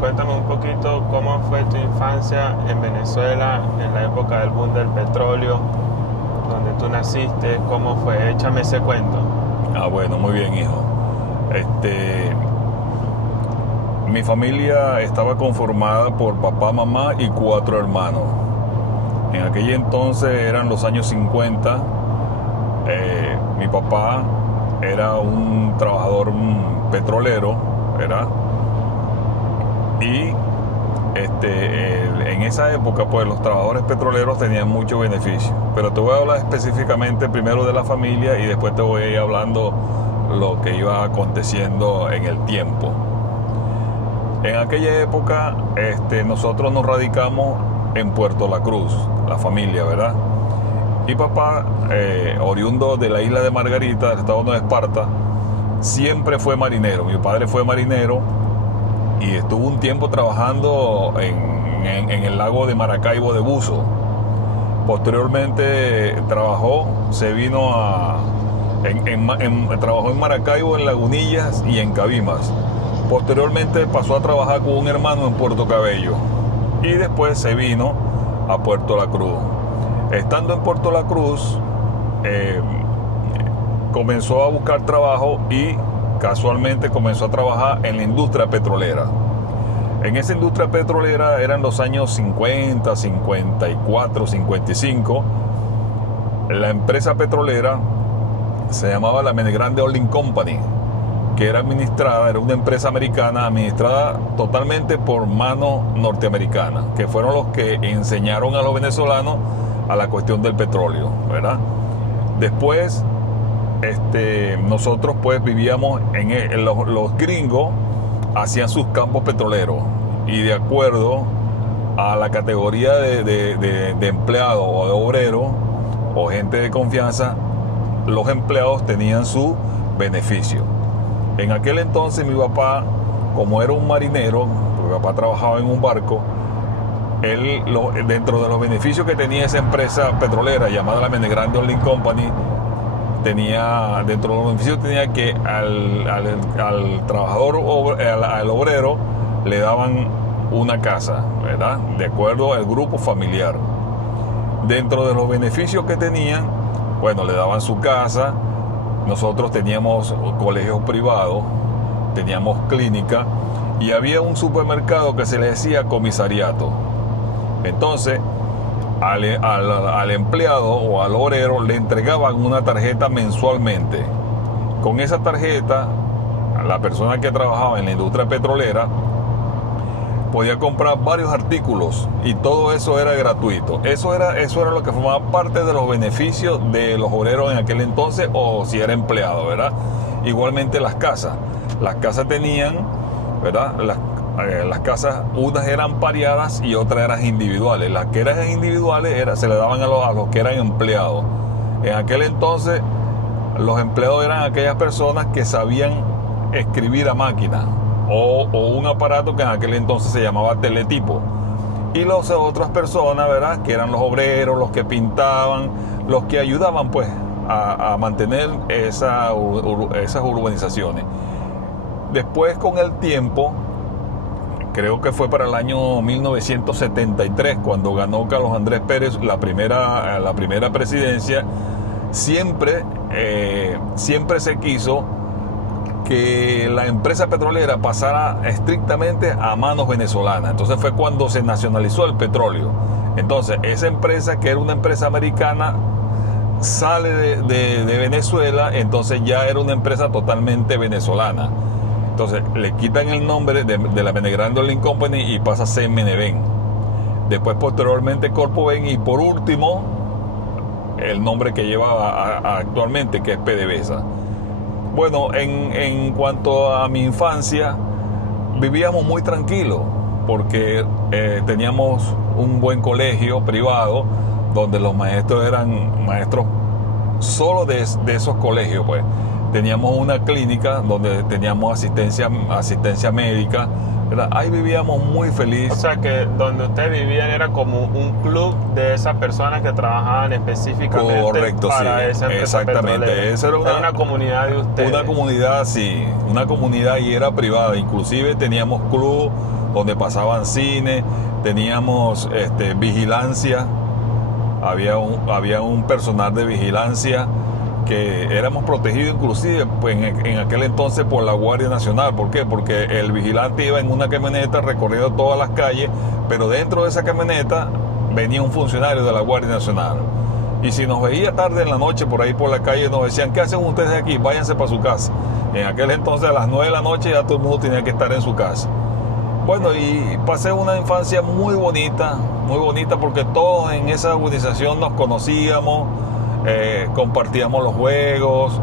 Cuéntame un poquito cómo fue tu infancia en Venezuela en la época del boom del petróleo, donde tú naciste, cómo fue, échame ese cuento. Bueno, muy bien, hijo. Mi familia estaba conformada por papá, mamá y 4 hermanos. En aquel entonces eran los años 50. Mi papá era un trabajador petrolero, ¿verdad? Y en esa época, pues los trabajadores petroleros tenían mucho beneficio. Pero te voy a hablar específicamente primero de la familia y después te voy a ir hablando lo que iba aconteciendo en el tiempo. En aquella época, nosotros nos radicamos en Puerto La Cruz, la familia, ¿verdad? Y papá, oriundo de la isla de Margarita, del estado de Esparta, siempre fue marinero. Mi padre fue marinero y estuvo un tiempo trabajando en el lago de Maracaibo de buzo. Posteriormente trabajó, se vino trabajó en Maracaibo, en Lagunillas y en Cabimas. Posteriormente pasó a trabajar con un hermano en Puerto Cabello y después se vino a Puerto La Cruz. Estando en Puerto La Cruz, comenzó a buscar trabajo y casualmente comenzó a trabajar en la industria petrolera. En esa industria petrolera eran los años 50, 54, 55. La empresa petrolera se llamaba la Menegrande Oil Company, que era una empresa americana administrada totalmente por mano norteamericana, que fueron los que enseñaron a los venezolanos a la cuestión del petróleo, ¿verdad? Después, nosotros pues vivíamos los gringos hacían sus campos petroleros y de acuerdo a la categoría de empleado o de obrero o gente de confianza, los empleados tenían su beneficio. En aquel entonces mi papá, como era un marinero, mi papá trabajaba en un barco, él, dentro de los beneficios que tenía esa empresa petrolera llamada la Menegrande Oil Company, dentro de los beneficios tenía que al trabajador, al obrero, le daban una casa, ¿verdad? De acuerdo al grupo familiar. Dentro de los beneficios que tenían, bueno, le daban su casa. Nosotros teníamos colegios privados, teníamos clínica y había un supermercado que se le decía comisariato. Entonces, al empleado o al obrero le entregaban una tarjeta mensualmente. Con esa tarjeta, la persona que trabajaba en la industria petrolera podía comprar varios artículos y todo eso era gratuito. Eso era lo que formaba parte de los beneficios de los obreros en aquel entonces, o si era empleado, ¿verdad? Igualmente las casas tenían, ¿verdad? Las casas, unas eran pareadas y otras eran individuales. Las que eran individuales se le daban a los que eran empleados. En aquel entonces los empleados eran aquellas personas que sabían escribir a máquina o un aparato que en aquel entonces se llamaba teletipo. Y las otras personas, ¿verdad?, que eran los obreros, los que pintaban, los que ayudaban pues a mantener esas urbanizaciones. Después, con el tiempo, creo que fue para el año 1973 cuando ganó Carlos Andrés Pérez la primera presidencia, siempre se quiso que la empresa petrolera pasara estrictamente a manos venezolanas. Entonces fue cuando se nacionalizó el petróleo. Entonces esa empresa, que era una empresa americana, sale de Venezuela, entonces ya era una empresa totalmente venezolana. Entonces le quitan el nombre de la Menegrande Oil Company y pasa a ser Meneven. Después, posteriormente, Corpoven, y por último el nombre que lleva actualmente, que es PDVSA. Bueno, en cuanto a mi infancia, vivíamos muy tranquilos porque teníamos un buen colegio privado donde los maestros eran maestros solo de esos colegios, pues. Teníamos una clínica donde teníamos asistencia médica, ¿verdad? Ahí vivíamos muy felices. O sea que donde ustedes vivían era como un club de esas personas que trabajaban específicamente. Correcto, para sí, esa empresa exactamente. petrolera. Esa era una comunidad de ustedes. Una comunidad, sí, una comunidad, y era privada. Inclusive teníamos club, donde pasaban cine, teníamos vigilancia, había un personal de vigilancia que éramos protegidos inclusive pues, en aquel entonces por la Guardia Nacional. ¿Por qué? Porque el vigilante iba en una camioneta recorriendo todas las calles, pero dentro de esa camioneta venía un funcionario de la Guardia Nacional. Y si nos veía tarde en la noche por ahí por la calle, nos decían: ¿qué hacen ustedes aquí? Váyanse para su casa. En aquel entonces a las 9 de la noche ya todo el mundo tenía que estar en su casa. Bueno, y pasé una infancia muy bonita porque todos en esa organización nos conocíamos, compartíamos los juegos,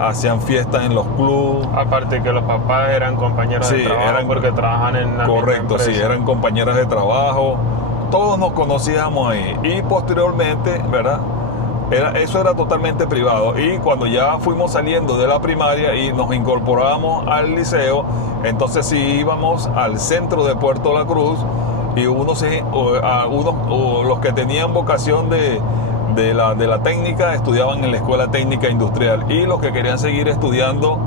hacían fiestas en los clubes. Aparte que los papás eran compañeros de trabajo porque trabajaban en la correcto, misma empresa. Sí, eran compañeras de trabajo. Todos nos conocíamos ahí. Y posteriormente, ¿verdad? Eso era totalmente privado. Y cuando ya fuimos saliendo de la primaria y nos incorporamos al liceo, entonces sí íbamos al centro de Puerto La Cruz, y los que tenían vocación de la técnica estudiaban en la Escuela Técnica Industrial, y los que querían seguir estudiando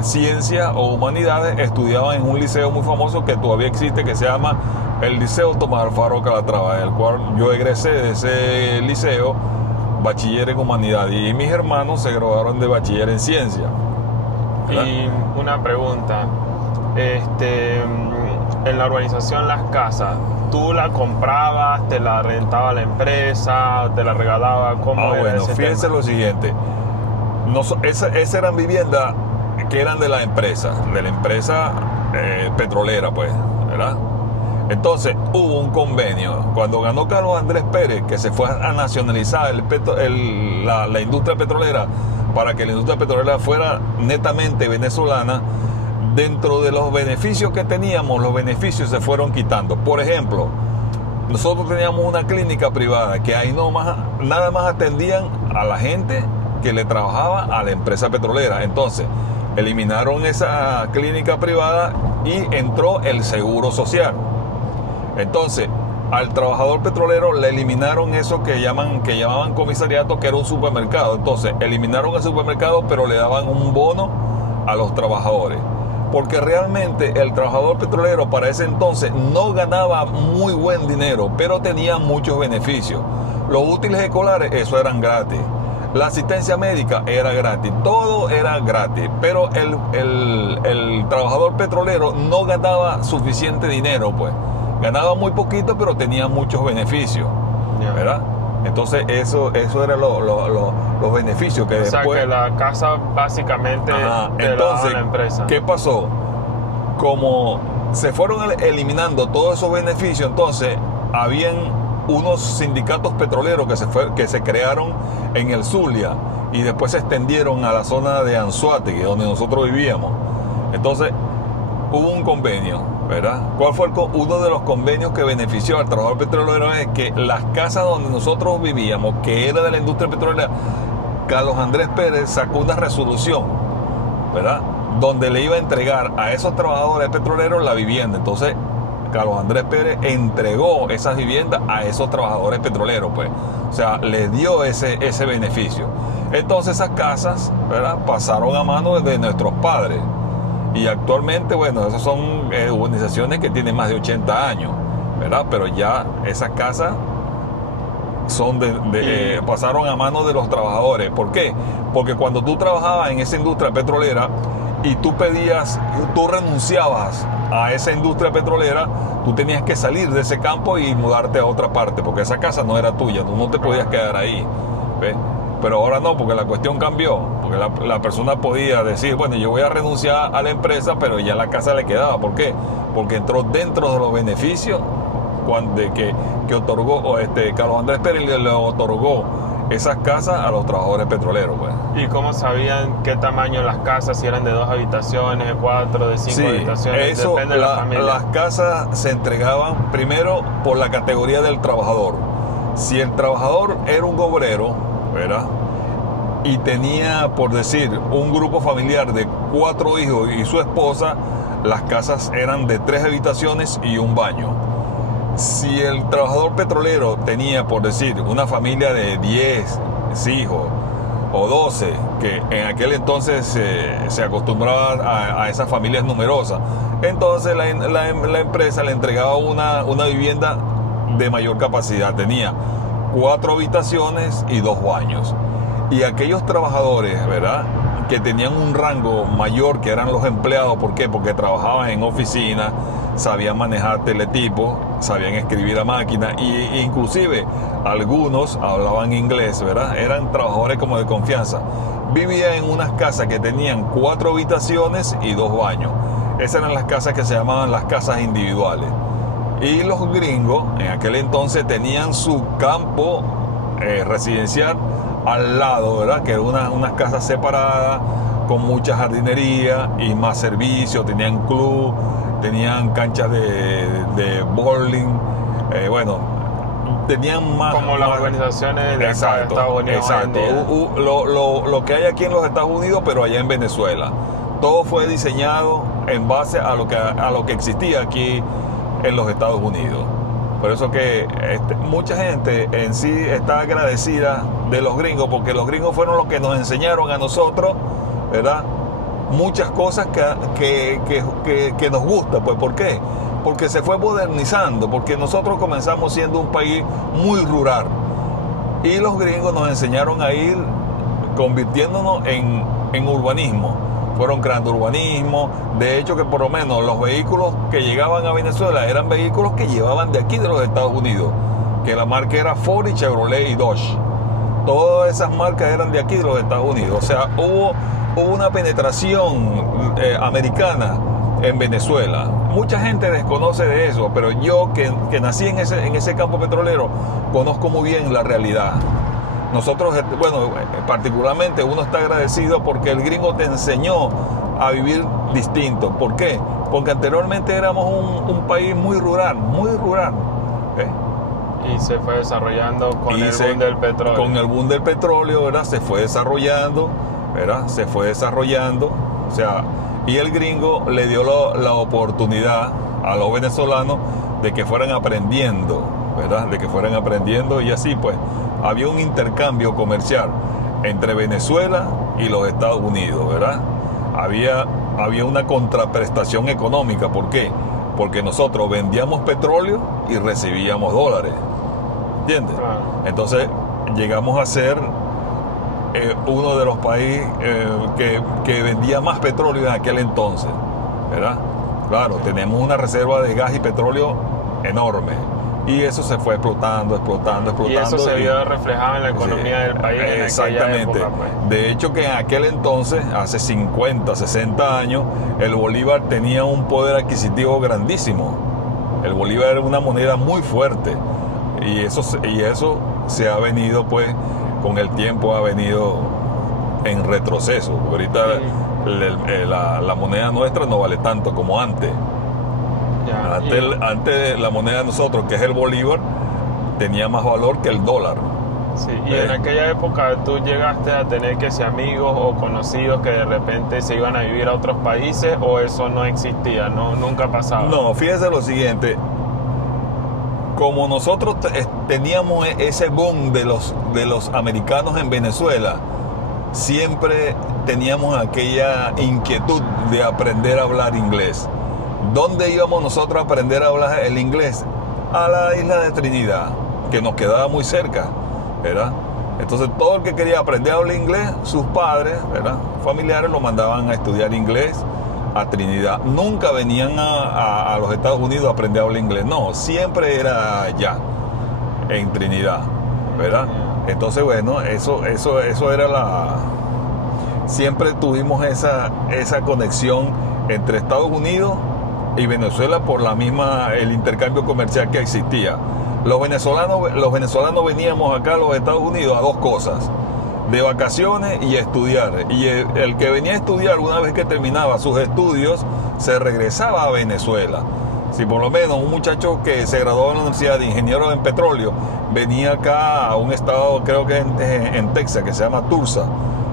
ciencia o humanidades estudiaban en un liceo muy famoso que todavía existe, que se llama el Liceo Tomás Alfaro Calatrava, el cual yo egresé de ese liceo, bachiller en humanidades, y mis hermanos se graduaron de bachiller en ciencia. ¿Verdad? Y una pregunta, en la urbanización Las Casas, ¿tú la comprabas, te la rentaba la empresa, te la regalaba? ¿Cómo era bueno, ese fíjense tema? lo siguiente. Esas eran viviendas que eran de la empresa petrolera, pues, ¿verdad? Entonces hubo un convenio cuando ganó Carlos Andrés Pérez, que se fue a nacionalizar la industria petrolera, para que la industria petrolera fuera netamente venezolana. Dentro de los beneficios que teníamos, los beneficios se fueron quitando. Por ejemplo, nosotros teníamos una clínica privada que ahí nada más atendían a la gente que le trabajaba a la empresa petrolera. Entonces eliminaron esa clínica privada y entró el seguro social. Entonces al trabajador petrolero le eliminaron eso que llamaban comisariato, que era un supermercado. Entonces eliminaron el supermercado, pero le daban un bono a los trabajadores, porque realmente el trabajador petrolero para ese entonces no ganaba muy buen dinero, pero tenía muchos beneficios. Los útiles escolares, eso eran gratis. La asistencia médica era gratis, todo era gratis, pero el trabajador petrolero no ganaba suficiente dinero, pues. Ganaba muy poquito, pero tenía muchos beneficios, ¿verdad? Entonces eso eran los beneficios que después... O sea, que la casa básicamente te la daba la empresa. ¿Qué pasó? Como se fueron eliminando todos esos beneficios, entonces habían unos sindicatos petroleros que se crearon en el Zulia y después se extendieron a la zona de Anzoátegui, donde nosotros vivíamos. Entonces hubo un convenio, ¿verdad? ¿Cuál fue uno de los convenios que benefició al trabajador petrolero? Es que las casas donde nosotros vivíamos, que era de la industria petrolera, Carlos Andrés Pérez sacó una resolución, ¿verdad?, donde le iba a entregar a esos trabajadores petroleros la vivienda. Entonces Carlos Andrés Pérez entregó esas viviendas a esos trabajadores petroleros, pues. O sea, les dio ese beneficio. Entonces esas casas, ¿verdad?, pasaron a manos de nuestros padres. Y actualmente, bueno, esas son urbanizaciones que tienen más de 80 años, ¿verdad? Pero ya esas casas son pasaron a manos de los trabajadores. ¿Por qué? Porque cuando tú trabajabas en esa industria petrolera y tú renunciabas a esa industria petrolera, tú tenías que salir de ese campo y mudarte a otra parte, porque esa casa no era tuya, tú no te podías quedar ahí, ¿ves? Pero ahora no, porque la cuestión cambió, porque la persona podía decir, bueno, yo voy a renunciar a la empresa, pero ya la casa le quedaba. ¿Por qué? Porque entró dentro de los beneficios que otorgó Carlos Andrés Pérez, le otorgó esas casas a los trabajadores petroleros, pues. ¿Y cómo sabían qué tamaño las casas? Si eran de 2 habitaciones, de 4, de 5 habitaciones, eso, depende de la familia. Las casas se entregaban primero por la categoría del trabajador. Si el trabajador era un obrero, ¿verdad?, y tenía, por decir, un grupo familiar de 4 hijos y su esposa, las casas eran de 3 habitaciones y un baño. Si el trabajador petrolero tenía, por decir, una familia de 10 hijos o 12, que en aquel entonces se acostumbraba a esas familias numerosas. Entonces la empresa le entregaba una vivienda de mayor capacidad. Tenía 4 habitaciones y 2 baños. Y aquellos trabajadores, ¿verdad?, que tenían un rango mayor, que eran los empleados. ¿Por qué? Porque trabajaban en oficina, sabían manejar teletipos, sabían escribir a máquina, e inclusive algunos hablaban inglés, ¿verdad? Eran trabajadores como de confianza. Vivían en unas casas que tenían 4 habitaciones y 2 baños. Esas eran las casas que se llamaban las casas individuales. Y los gringos en aquel entonces tenían su campo residencial al lado, ¿verdad? Que eran unas casas separadas con mucha jardinería y más servicios. Tenían club, tenían canchas de bowling, bueno, tenían más... Como las organizaciones de acá de Estados Unidos. Exacto, lo que hay aquí en los Estados Unidos, pero allá en Venezuela. Todo fue diseñado en base a lo que existía aquí en los Estados Unidos. Por eso que mucha gente en sí está agradecida de los gringos, porque los gringos fueron los que nos enseñaron a nosotros, ¿verdad?, muchas cosas que nos gusta. Pues ¿por qué? Porque se fue modernizando, porque nosotros comenzamos siendo un país muy rural y los gringos nos enseñaron a ir convirtiéndonos en urbanismo. Fueron creando urbanismo. De hecho, que por lo menos los vehículos que llegaban a Venezuela eran vehículos que llevaban de aquí de los Estados Unidos, que la marca era Ford y Chevrolet y Dodge. Todas esas marcas eran de aquí de los Estados Unidos. O sea, hubo una penetración americana en Venezuela. Mucha gente desconoce de eso, pero yo que nací en ese campo petrolero, conozco muy bien la realidad. Nosotros, bueno, particularmente uno está agradecido porque el gringo te enseñó a vivir distinto. ¿Por qué? Porque anteriormente éramos un país muy rural, Y se fue desarrollando con el boom del petróleo. Con el boom del petróleo, ¿verdad? Se fue desarrollando, ¿verdad? Se fue desarrollando. O sea, y el gringo le dio la oportunidad a los venezolanos de que fueran aprendiendo, ¿verdad? De que fueran aprendiendo, y así pues había un intercambio comercial entre Venezuela y los Estados Unidos, ¿verdad? Había una contraprestación económica. ¿Por qué? Porque nosotros vendíamos petróleo y recibíamos dólares, ¿entiendes? Claro. Entonces llegamos a ser uno de los países que vendía más petróleo en aquel entonces, ¿verdad? Claro, tenemos una reserva de gas y petróleo enorme. Y eso se fue explotando. Y eso se vio reflejado en la economía del país. Exactamente. En aquella época, pues. De hecho, que en aquel entonces, hace 50, 60 años, el bolívar tenía un poder adquisitivo grandísimo. El bolívar era una moneda muy fuerte. Y eso se ha venido, pues, con el tiempo ha venido en retroceso. Ahorita la moneda nuestra no vale tanto como antes. Antes la moneda de nosotros, que es el bolívar, tenía más valor que el dólar. Sí, y en aquella época tú llegaste a tener que ser amigos o conocidos que de repente se iban a vivir a otros países, o eso no existía, nunca pasaba. No, fíjese lo siguiente, como nosotros teníamos ese boom de los americanos en Venezuela, siempre teníamos aquella inquietud de aprender a hablar inglés. ¿Dónde íbamos nosotros a aprender a hablar el inglés? A la isla de Trinidad, que nos quedaba muy cerca, ¿verdad? Entonces todo el que quería aprender a hablar inglés, sus padres, ¿verdad?, familiares, lo mandaban a estudiar inglés a Trinidad. Nunca venían a los Estados Unidos a aprender a hablar inglés, no, siempre era allá, en Trinidad, ¿verdad? Entonces, bueno, eso era siempre tuvimos esa conexión entre Estados Unidos y Venezuela por el intercambio comercial que existía. Los venezolanos veníamos acá a los Estados Unidos a dos cosas: de vacaciones y a estudiar. Y el que venía a estudiar, una vez que terminaba sus estudios, se regresaba a Venezuela. Si por lo menos un muchacho que se graduó en la Universidad de Ingeniero en Petróleo venía acá a un estado, creo que en Texas, que se llama Tulsa,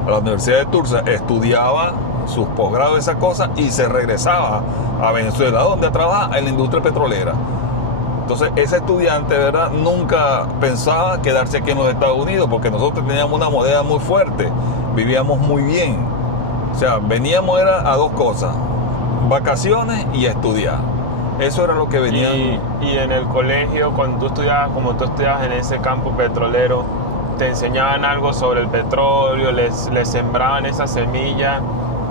a la Universidad de Tulsa, estudiaba sus posgrados, esas cosas, y se regresaba a Venezuela, donde trabajaba en la industria petrolera. Entonces ese estudiante, ¿verdad?, nunca pensaba quedarse aquí en los Estados Unidos, porque nosotros teníamos una moneda muy fuerte, vivíamos muy bien. O sea, veníamos era a dos cosas: vacaciones y a estudiar. Eso era lo que venían. Y en el colegio, cuando tú estudiabas, como tú estudiabas en ese campo petrolero, ¿te enseñaban algo sobre el petróleo? ¿Les sembraban esa semilla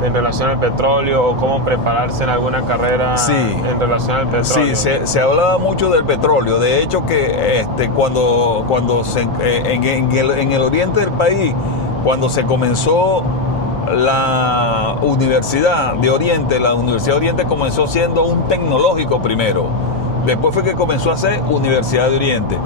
en relación al petróleo, o cómo prepararse en alguna carrera en relación al petróleo? Sí, se hablaba mucho del petróleo. De hecho, que cuando en el oriente del país, cuando se comenzó la Universidad de Oriente, la Universidad de Oriente comenzó siendo un tecnológico primero. Después fue que comenzó a ser Universidad de Oriente.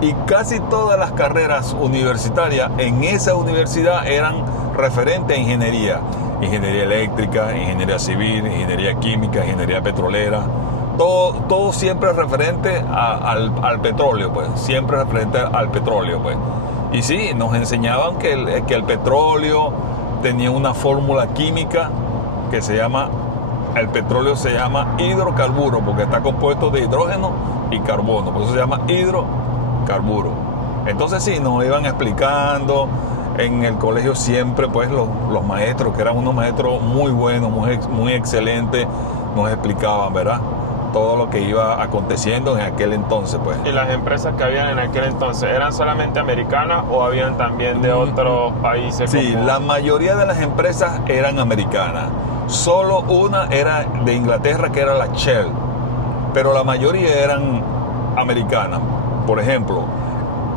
Y casi todas las carreras universitarias en esa universidad eran referentes a ingeniería. Ingeniería eléctrica, ingeniería civil, ingeniería química, ingeniería petrolera. Todo siempre referente al petróleo, pues. Siempre referente al petróleo, pues. Y sí, nos enseñaban que el petróleo tenía una fórmula química que se llama, el petróleo se llama hidrocarburo, porque está compuesto de hidrógeno y carbono, por eso se llama hidrocarburo. Entonces sí, nos iban explicando. En el colegio siempre, pues, los maestros, que eran unos maestros muy buenos, muy excelentes, nos explicaban, ¿verdad?, todo lo que iba aconteciendo en aquel entonces, pues. ¿Y las empresas que habían en aquel entonces eran solamente americanas o habían también de otros países? Sí, como... la mayoría de las empresas eran americanas. Solo una era de Inglaterra, que era la Shell, pero la mayoría eran americanas. Por ejemplo,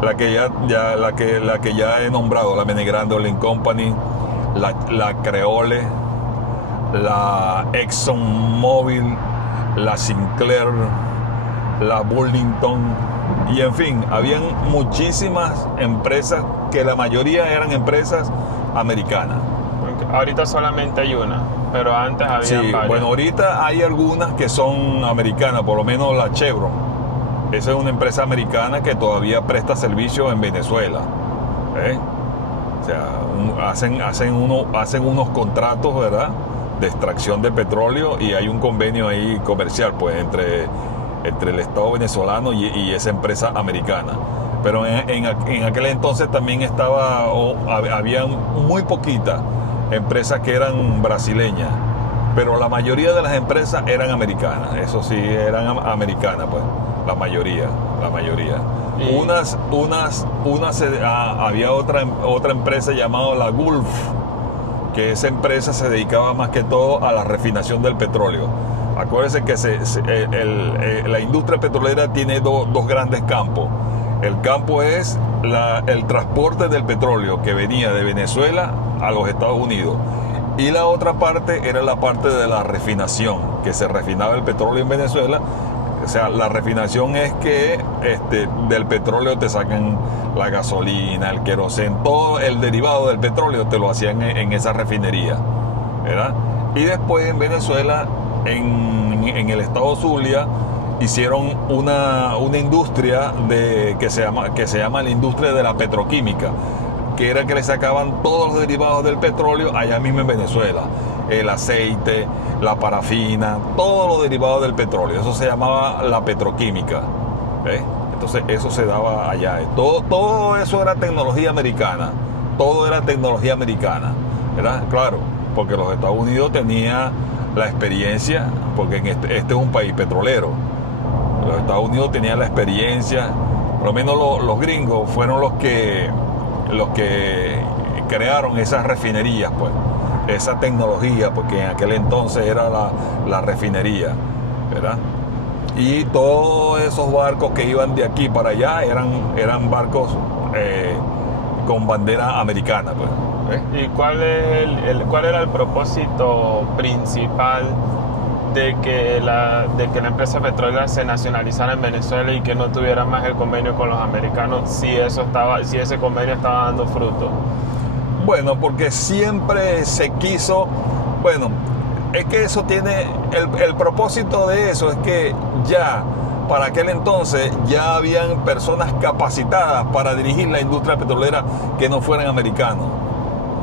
la que ya he nombrado, la Menegrande Oil Company, la Creole, la ExxonMobil, la Sinclair, la Burlington, y en fin, habían muchísimas empresas que la mayoría eran empresas americanas. Ahorita solamente hay una, pero antes había varias. Bueno, ahorita hay algunas que son americanas, por lo menos la Chevron. Esa es una empresa americana que todavía presta servicio en Venezuela. O sea, hacen unos contratos, ¿verdad?, de extracción de petróleo, y hay un convenio ahí comercial, pues, entre el Estado venezolano y esa empresa americana. Pero en aquel entonces también había muy poquitas empresas que eran brasileñas, pero la mayoría de las empresas eran americanas. Eso sí, eran americanas, pues. La mayoría. Y... había otra empresa llamada la Gulf, que esa empresa se dedicaba más que todo a la refinación del petróleo. Acuérdense que la industria petrolera tiene dos grandes campos. El campo es el transporte del petróleo que venía de Venezuela a los Estados Unidos. Y la otra parte era la parte de la refinación, que se refinaba el petróleo en Venezuela. O sea, la refinación es que del petróleo te sacan la gasolina, el queroseno, todo el derivado del petróleo te lo hacían en esa refinería, ¿verdad? Y después en Venezuela, en el estado Zulia, hicieron una industria que se llama la industria de la petroquímica, que era que le sacaban todos los derivados del petróleo allá mismo en Venezuela. El aceite, la parafina, todos los derivados del petróleo. Eso se llamaba la petroquímica. Entonces eso se daba allá. Todo eso era tecnología americana. Todo era tecnología americana, ¿verdad? Claro, porque los Estados Unidos tenía la experiencia, porque este es un país petrolero. Los Estados Unidos tenían la experiencia, por lo menos los gringos fueron los que crearon esas refinerías, pues. Esa tecnología, porque en aquel entonces era la refinería, ¿verdad? Y todos esos barcos que iban de aquí para allá eran barcos con bandera americana, pues. ¿Y cuál era el propósito principal de que la empresa petrolera se nacionalizara en Venezuela y que no tuviera más el convenio con los americanos, si ese convenio estaba dando fruto? Bueno, porque siempre se quiso, bueno, es que eso tiene, el propósito de eso es que ya para aquel entonces ya habían personas capacitadas para dirigir la industria petrolera que no fueran americanos,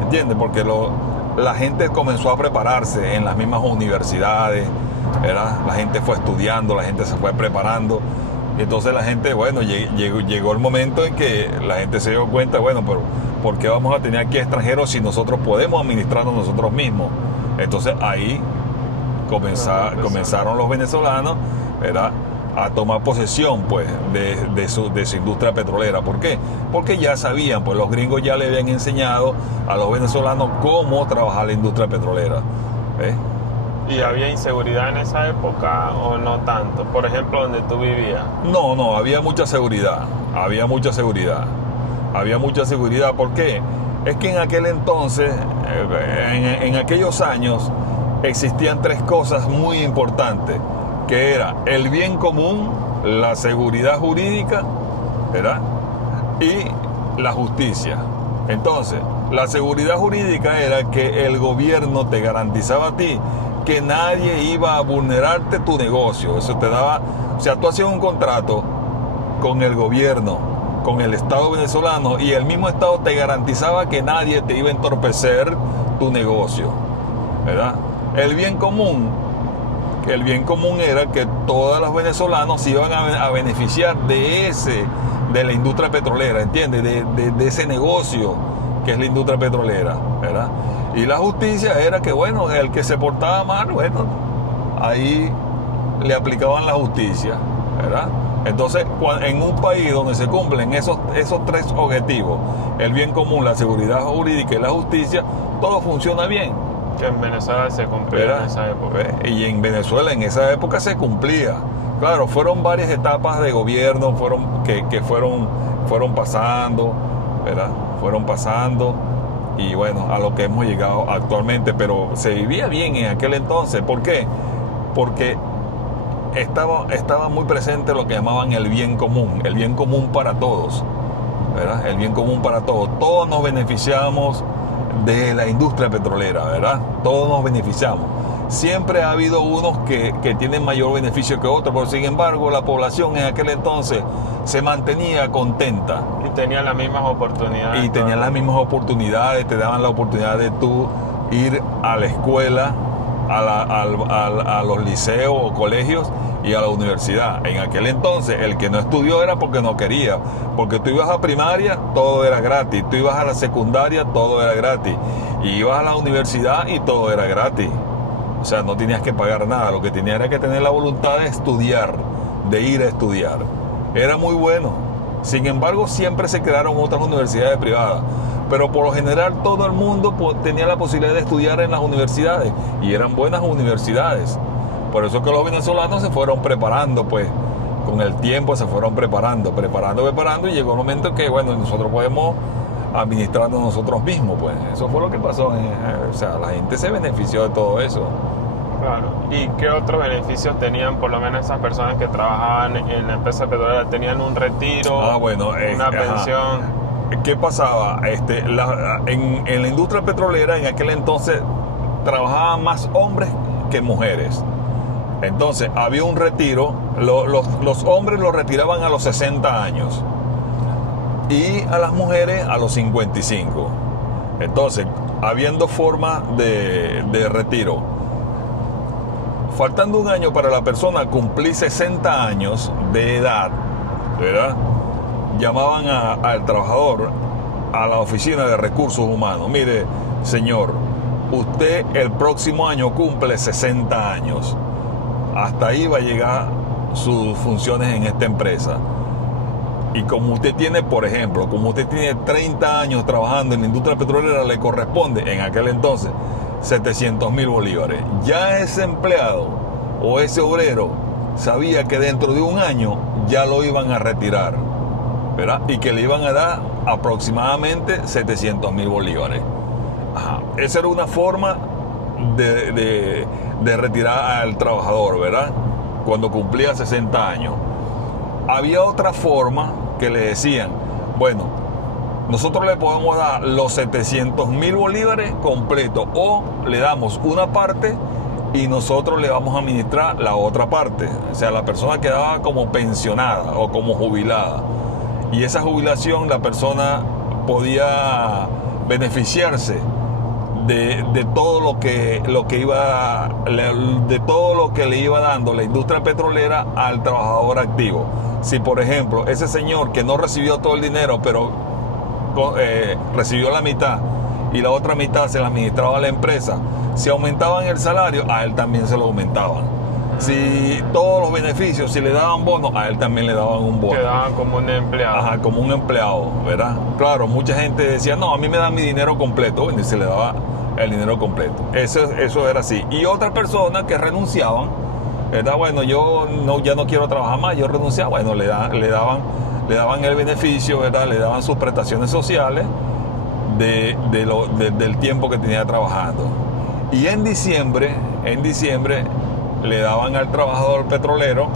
¿entiendes? Porque la gente comenzó a prepararse en las mismas universidades, ¿verdad? La gente fue estudiando, la gente se fue preparando Entonces la gente, bueno, llegó el momento en que la gente se dio cuenta, bueno, pero ¿por qué vamos a tener aquí extranjeros si nosotros podemos administrarnos nosotros mismos? Entonces ahí comenzaron los venezolanos, ¿verdad?, a tomar posesión, pues, de su industria petrolera. ¿Por qué? Porque ya sabían, pues los gringos ya le habían enseñado a los venezolanos cómo trabajar la industria petrolera. ¿Ves? ¿Y había inseguridad en esa época o no tanto? Por ejemplo, donde tú vivías. No, había mucha seguridad. Había mucha seguridad. ¿Por qué? Es que en aquel entonces, en aquellos años, existían tres cosas muy importantes, que era el bien común, la seguridad jurídica, ¿verdad?, y la justicia. Entonces, la seguridad jurídica era que el gobierno te garantizaba a ti que nadie iba a vulnerarte tu negocio. Eso te daba, o sea, tú hacías un contrato con el gobierno, con el Estado venezolano, y el mismo Estado te garantizaba que nadie te iba a entorpecer tu negocio, ¿verdad? El bien común era que todos los venezolanos se iban a beneficiar de la industria petrolera, ¿entiendes? De ese negocio que es la industria petrolera, ¿verdad? Y la justicia era que, bueno, el que se portaba mal, bueno, ahí le aplicaban la justicia, ¿verdad? Entonces, en un país donde se cumplen esos tres objetivos, el bien común, la seguridad jurídica y la justicia, todo funciona bien. Que en Venezuela se cumplía en esa época. Y en Venezuela en esa época se cumplía. Claro, fueron varias etapas de gobierno que fueron pasando, ¿verdad? Fueron pasando y bueno, a lo que hemos llegado actualmente, pero se vivía bien en aquel entonces. ¿Por qué? Porque estaba muy presente lo que llamaban el bien común para todos, ¿verdad? El bien común para todos. Todos nos beneficiamos de la industria petrolera, ¿verdad? Todos nos beneficiamos. Siempre ha habido unos que tienen mayor beneficio que otros, pero sin embargo la población en aquel entonces se mantenía contenta. Y tenían las mismas oportunidades. Te daban la oportunidad de tú ir a la escuela, a los liceos o colegios y a la universidad. En aquel entonces el que no estudió era porque no quería, porque tú ibas a primaria, todo era gratis, tú ibas a la secundaria, todo era gratis, y ibas a la universidad y todo era gratis. O sea, no tenías que pagar nada, lo que tenías era que tener la voluntad de estudiar, de ir a estudiar. Era muy bueno. Sin embargo, siempre se crearon otras universidades privadas, pero por lo general todo el mundo tenía la posibilidad de estudiar en las universidades, y eran buenas universidades. Por eso que los venezolanos se fueron preparando, pues, con el tiempo se fueron preparando, y llegó el momento en que, bueno, nosotros podemos administrarnos nosotros mismos, pues. Eso fue lo que pasó. O sea, la gente se benefició de todo eso. Claro. ¿Y qué otros beneficios tenían, por lo menos esas personas que trabajaban en la empresa petrolera? ¿Tenían un retiro? Una pensión. ¿Qué pasaba? En la industria petrolera en aquel entonces trabajaban más hombres que mujeres. Entonces había un retiro. Los hombres lo retiraban a los 60 años y a las mujeres a los 55. Entonces, habiendo forma de retiro, faltando un año para la persona cumplir 60 años de edad, ¿verdad?, llamaban al trabajador a la oficina de recursos humanos. Mire, señor, usted el próximo año cumple 60 años. Hasta ahí va a llegar sus funciones en esta empresa. Y como usted tiene, por ejemplo, 30 años trabajando en la industria petrolera, le corresponde en aquel entonces 700,000 bolívares. Ya ese empleado o ese obrero sabía que dentro de un año ya lo iban a retirar, ¿verdad? Y que le iban a dar aproximadamente 700,000 bolívares. Esa era una forma de retirar al trabajador, ¿verdad?, cuando cumplía 60 años. Había otra forma que le decían, bueno, nosotros le podemos dar los 700,000 bolívares completos, o le damos una parte y nosotros le vamos a administrar la otra parte. O sea, la persona quedaba como pensionada o como jubilada, y esa jubilación la persona podía beneficiarse de todo de todo lo que le iba dando la industria petrolera al trabajador activo. Si por ejemplo ese señor que no recibió todo el dinero, pero recibió la mitad y la otra mitad se la administraba a la empresa, si aumentaban el salario, a él también se lo aumentaban. Si todos los beneficios, si le daban bonos, a él también le daban un bono. Quedaban como un empleado. Ajá, como un empleado, ¿verdad? Claro, mucha gente decía, no, a mí me dan mi dinero completo, y se le daba el dinero completo. Eso era así. Y otras personas que renunciaban, ¿verdad? Bueno, ya no quiero trabajar más, yo renunciaba. Bueno, le daban el beneficio, ¿verdad? Le daban sus prestaciones sociales del tiempo que tenía trabajando. Y en diciembre le daban al trabajador petrolero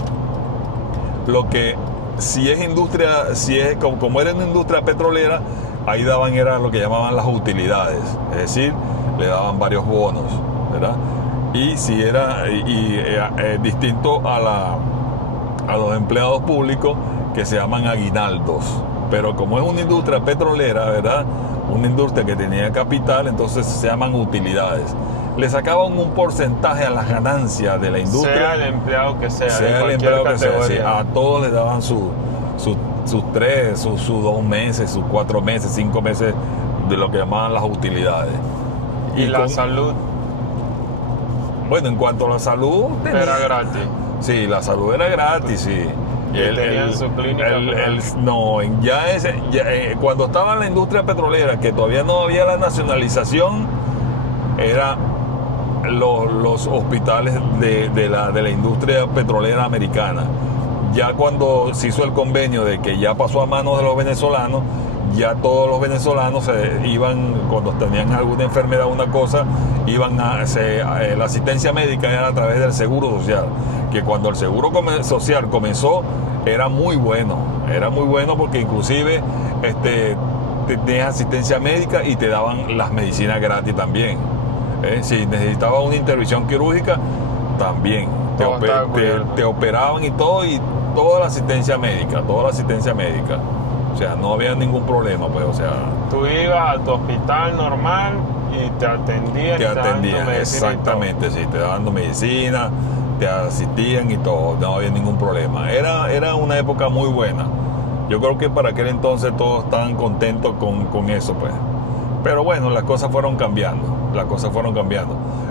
lo que, como era una industria petrolera, ahí era lo que llamaban las utilidades, es decir, le daban varios bonos, ¿verdad? Y si era distinto a los empleados públicos, que se llaman aguinaldos. Pero como es una industria petrolera, ¿verdad? Una industria que tenía capital, entonces se llaman utilidades. Le sacaban un porcentaje a las ganancias de la industria. Sea el empleado que sea de el empleado que sea, sí, categoría. a todos les daban sus 3, sus 2 meses, sus 4 meses, 5 meses de lo que llamaban las utilidades. Y la salud Bueno, en cuanto a la salud... era gratis. Sí, la salud era gratis, sí. Y tenían su clínica. Cuando estaba en la industria petrolera, que todavía no había la nacionalización, era los hospitales de la industria petrolera americana. Ya cuando se hizo el convenio de que ya pasó a manos de los venezolanos, ya todos los venezolanos se iban, cuando tenían alguna enfermedad o una cosa, la asistencia médica era a través del seguro social, que cuando el seguro social comenzó era muy bueno porque inclusive tenías asistencia médica y te daban las medicinas gratis también. Si necesitabas una intervención quirúrgica, también te operaban y toda la asistencia médica. O sea, no había ningún problema, pues, o sea... Tú ibas a tu hospital normal y te atendían. Te atendían, exactamente, sí, te daban medicina, te asistían y todo, no había ningún problema. Era una época muy buena. Yo creo que para aquel entonces todos estaban contentos con eso, pues. Pero bueno, las cosas fueron cambiando.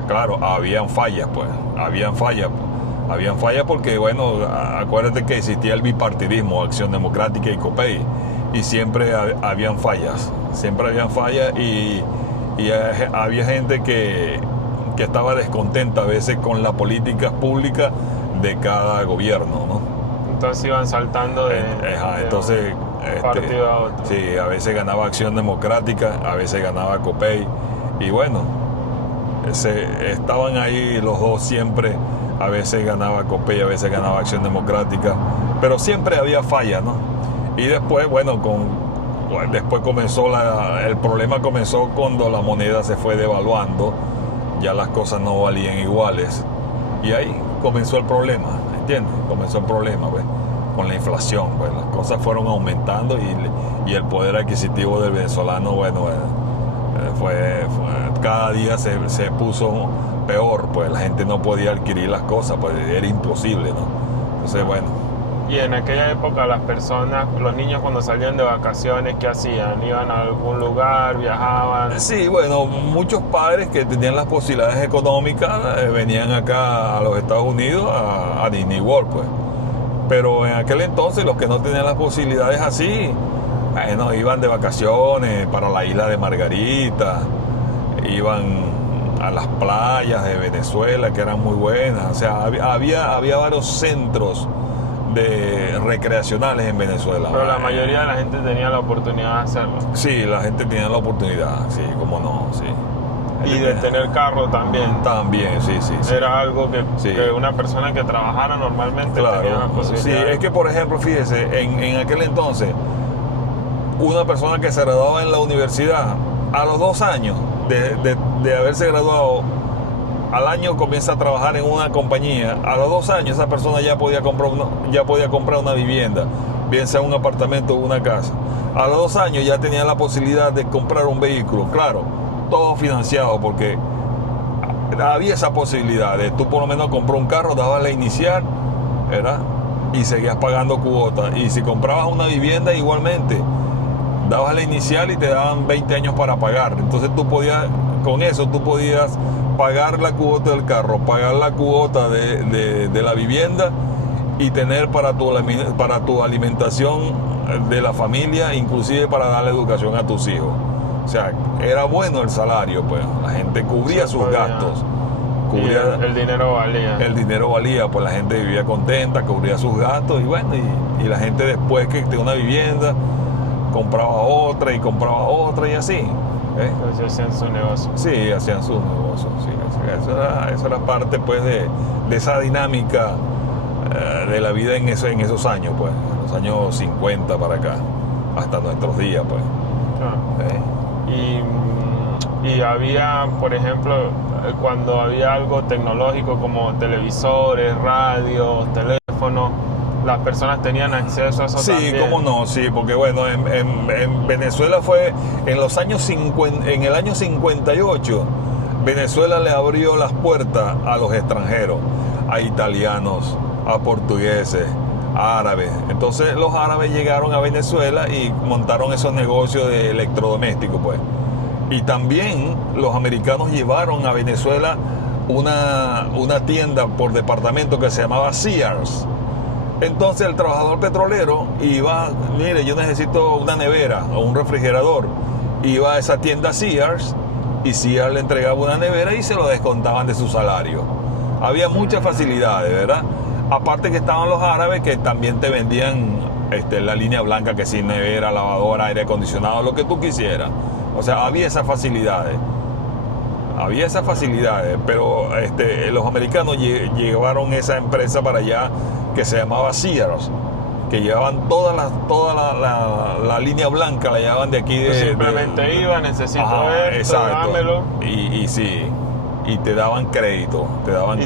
Claro, habían fallas porque, bueno, acuérdate que existía el bipartidismo, Acción Democrática y COPEI, y siempre habían fallas y había gente que estaba descontenta a veces con las políticas públicas de cada gobierno, ¿no? Entonces iban saltando de partido a otro. Sí, a veces ganaba Acción Democrática, a veces ganaba COPEI, y bueno, estaban ahí los dos siempre. A veces ganaba COPEI, a veces ganaba Acción Democrática, pero siempre había falla, ¿no? Y después, bueno, después el problema comenzó cuando la moneda se fue devaluando, ya las cosas no valían iguales, y ahí comenzó el problema, ¿entiendes? Comenzó el problema, ¿ves? Con la inflación, pues las cosas fueron aumentando y el poder adquisitivo del venezolano, bueno, cada día se puso peor, pues la gente no podía adquirir las cosas, pues era imposible, ¿no? Entonces, bueno. Y en aquella época las personas, los niños cuando salían de vacaciones, ¿qué hacían? ¿Iban a algún lugar, viajaban? Sí, bueno, muchos padres que tenían las posibilidades económicas venían acá a los Estados Unidos a Disney World, pues. Pero en aquel entonces los que no tenían las posibilidades así, bueno, iban de vacaciones para la isla de Margarita, iban a las playas de Venezuela, que eran muy buenas. O sea, había varios centros recreacionales en Venezuela. Pero la mayoría de la gente tenía la oportunidad de hacerlo. Sí, la gente tenía la oportunidad, sí, cómo no, sí. Y de tener carro también. También, sí. Era algo que una persona que trabajara normalmente tenía la posibilidad. Sí, es que, por ejemplo, fíjese, en aquel entonces, una persona que se graduaba en la universidad, a los 2 años de haberse graduado, al año comienza a trabajar en una compañía. A los 2 años esa persona ya podía comprar una vivienda, bien sea un apartamento o una casa. A los 2 años ya tenía la posibilidad de comprar un vehículo. Claro, todo financiado, porque había esa posibilidad de tú por lo menos comprar un carro, dabas la inicial, ¿verdad? Y seguías pagando cuotas. Y si comprabas una vivienda, igualmente dabas la inicial y te daban 20 años para pagar. Entonces tú podías, con eso tú podías pagar la cuota del carro, pagar la cuota de la vivienda y tener para tu alimentación de la familia, inclusive para darle educación a tus hijos. O sea, era bueno el salario, pues la gente cubría sus gastos. Cubría, el dinero valía. El dinero valía, pues la gente vivía contenta, cubría sus gastos y bueno, y la gente después que tenía una vivienda, compraba otra y así. Entonces hacían su negocio. Sí, hacían sus negocios. Sí. Eso era parte pues de esa dinámica de la vida en esos años, pues, en los años 50 para acá, hasta nuestros días, pues. Y había, por ejemplo, cuando había algo tecnológico como televisores, radios, teléfonos, las personas tenían acceso a eso también. Sí, cómo no, sí, porque bueno, en Venezuela fue en los años 50, en el año 58, Venezuela le abrió las puertas a los extranjeros, a italianos, a portugueses, a árabes. Entonces los árabes llegaron a Venezuela y montaron esos negocios de electrodomésticos, pues. Y también los americanos llevaron a Venezuela una tienda por departamento que se llamaba Sears. Entonces el trabajador petrolero iba, mire, yo necesito una nevera o un refrigerador. Iba a esa tienda Sears y Sears le entregaba una nevera y se lo descontaban de su salario. Había muchas facilidades, ¿verdad? Aparte que estaban los árabes que también te vendían la línea blanca, que sí, nevera, lavadora, aire acondicionado, lo que tú quisieras. O sea, había esas facilidades. Pero los americanos llevaron esa empresa para allá que se llamaba Sears, que llevaban toda la línea blanca, la llevaban de aquí simplemente iba, necesito esto, dámelo. Y sí, y te daban crédito,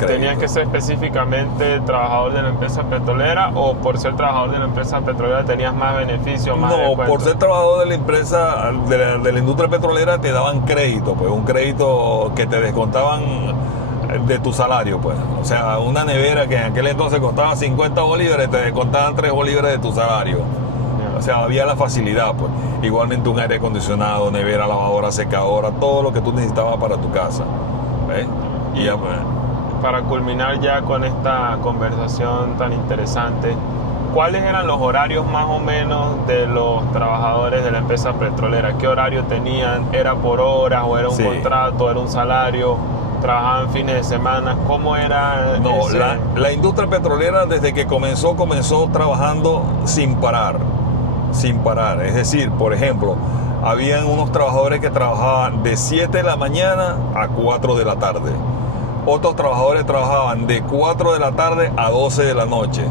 ¿Tenías que ser específicamente trabajador de la empresa petrolera o por ser trabajador de la empresa petrolera tenías más beneficios, más descuento? No, por ser trabajador de la empresa, de la industria petrolera te daban crédito, pues un crédito que te descontaban de tu salario, pues. O sea, una nevera que en aquel entonces costaba 50 bolívares, te descontaban 3 bolívares de tu salario. Yeah. O sea, había la facilidad, pues. Igualmente un aire acondicionado, nevera, lavadora, secadora, todo lo que tú necesitabas para tu casa. Y ya, pues, para culminar ya con esta conversación tan interesante, ¿cuáles eran los horarios más o menos de los trabajadores de la empresa petrolera? ¿Qué horario tenían? ¿Era por horas o era un contrato, era un salario? ¿Trabajaban fines de semana? ¿Cómo era? No, la industria petrolera desde que comenzó trabajando sin parar. Es decir, por ejemplo, habían unos trabajadores que trabajaban de 7 de la mañana a 4 de la tarde. Otros trabajadores trabajaban de 4 de la tarde a 12 de la noche.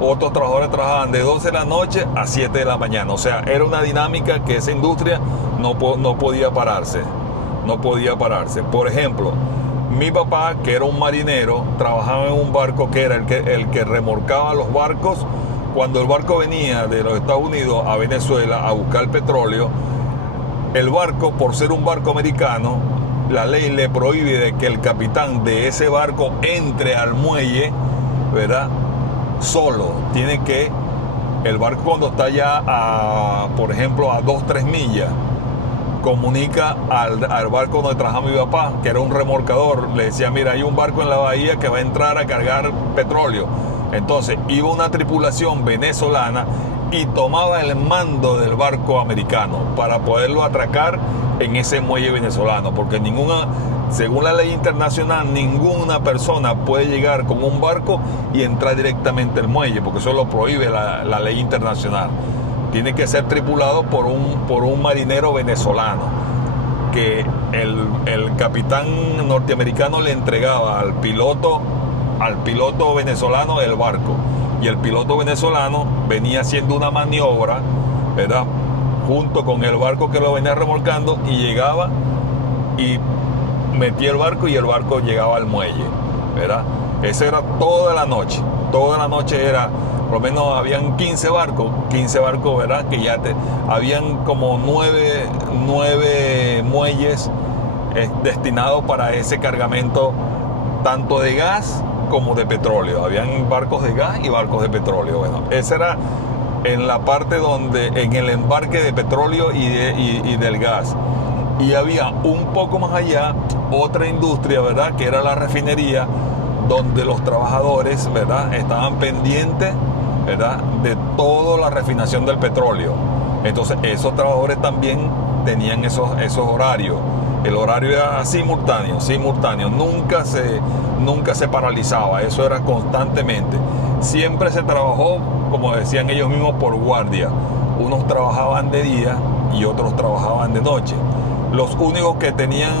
Otros trabajadores trabajaban de 12 de la noche a 7 de la mañana. O sea, era una dinámica que esa industria no podía pararse. Por ejemplo, mi papá, que era un marinero, trabajaba en un barco que era el que remolcaba los barcos. Cuando el barco venía de los Estados Unidos a Venezuela a buscar petróleo, el barco, por ser un barco americano, la ley le prohíbe de que el capitán de ese barco entre al muelle, ¿verdad? Solo. Tiene que, el barco cuando está ya, por ejemplo, a 2-3 millas, comunica al barco donde trabajaba mi papá, que era un remolcador, le decía, mira, hay un barco en la bahía que va a entrar a cargar petróleo. Entonces iba una tripulación venezolana y tomaba el mando del barco americano para poderlo atracar en ese muelle venezolano, porque según la ley internacional, ninguna persona puede llegar con un barco y entrar directamente al muelle, porque eso lo prohíbe la ley internacional. Tiene que ser tripulado por un marinero venezolano, que el capitán norteamericano le entregaba al piloto venezolano el barco, y el piloto venezolano venía haciendo una maniobra, ¿verdad?, junto con el barco que lo venía remolcando, y llegaba y metía el barco y el barco llegaba al muelle, ¿verdad? Eso era toda la noche era, por lo menos habían 15 barcos, ¿verdad? Que ya habían como 9 muelles destinado para ese cargamento tanto de gas como de petróleo. Habían barcos de gas y barcos de petróleo. Bueno, esa era en la parte en el embarque de petróleo y del gas. Y había un poco más allá otra industria, ¿verdad?, que era la refinería, donde los trabajadores, ¿verdad?, estaban pendientes, ¿verdad?, de toda la refinación del petróleo. Entonces esos trabajadores también tenían esos horarios. El horario era simultáneo, nunca se paralizaba, eso era constantemente. Siempre se trabajó, como decían ellos mismos, por guardia. Unos trabajaban de día y otros trabajaban de noche. Los únicos que tenían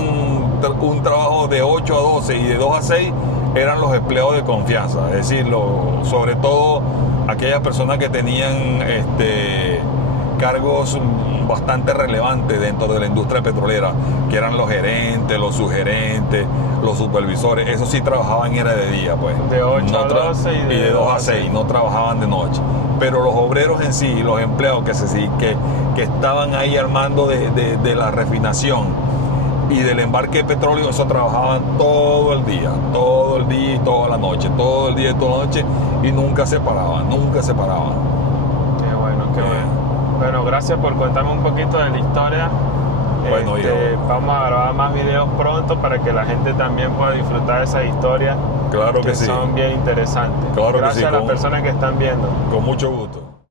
un trabajo de 8 a 12 y de 2 a 6 eran los empleados de confianza, es decir, sobre todo aquellas personas que tenían cargos bastante relevantes dentro de la industria petrolera, que eran los gerentes, los subgerentes, los supervisores. Esos sí trabajaban, era de día, pues. De 8 a 12 y de 2 a 6, no trabajaban de noche. Pero los obreros en sí, los empleados que estaban ahí al mando de la refinación y del embarque de petróleo, eso trabajaban todo el día y toda la noche, todo el día y toda la noche, y nunca se paraban. Qué bueno, qué bueno. Bueno, gracias por contarme un poquito de la historia. Bueno, vamos a grabar más videos pronto para que la gente también pueda disfrutar de esas historias. Claro que sí. Son bien interesantes. Claro que sí. Gracias a las personas que están viendo. Con mucho gusto.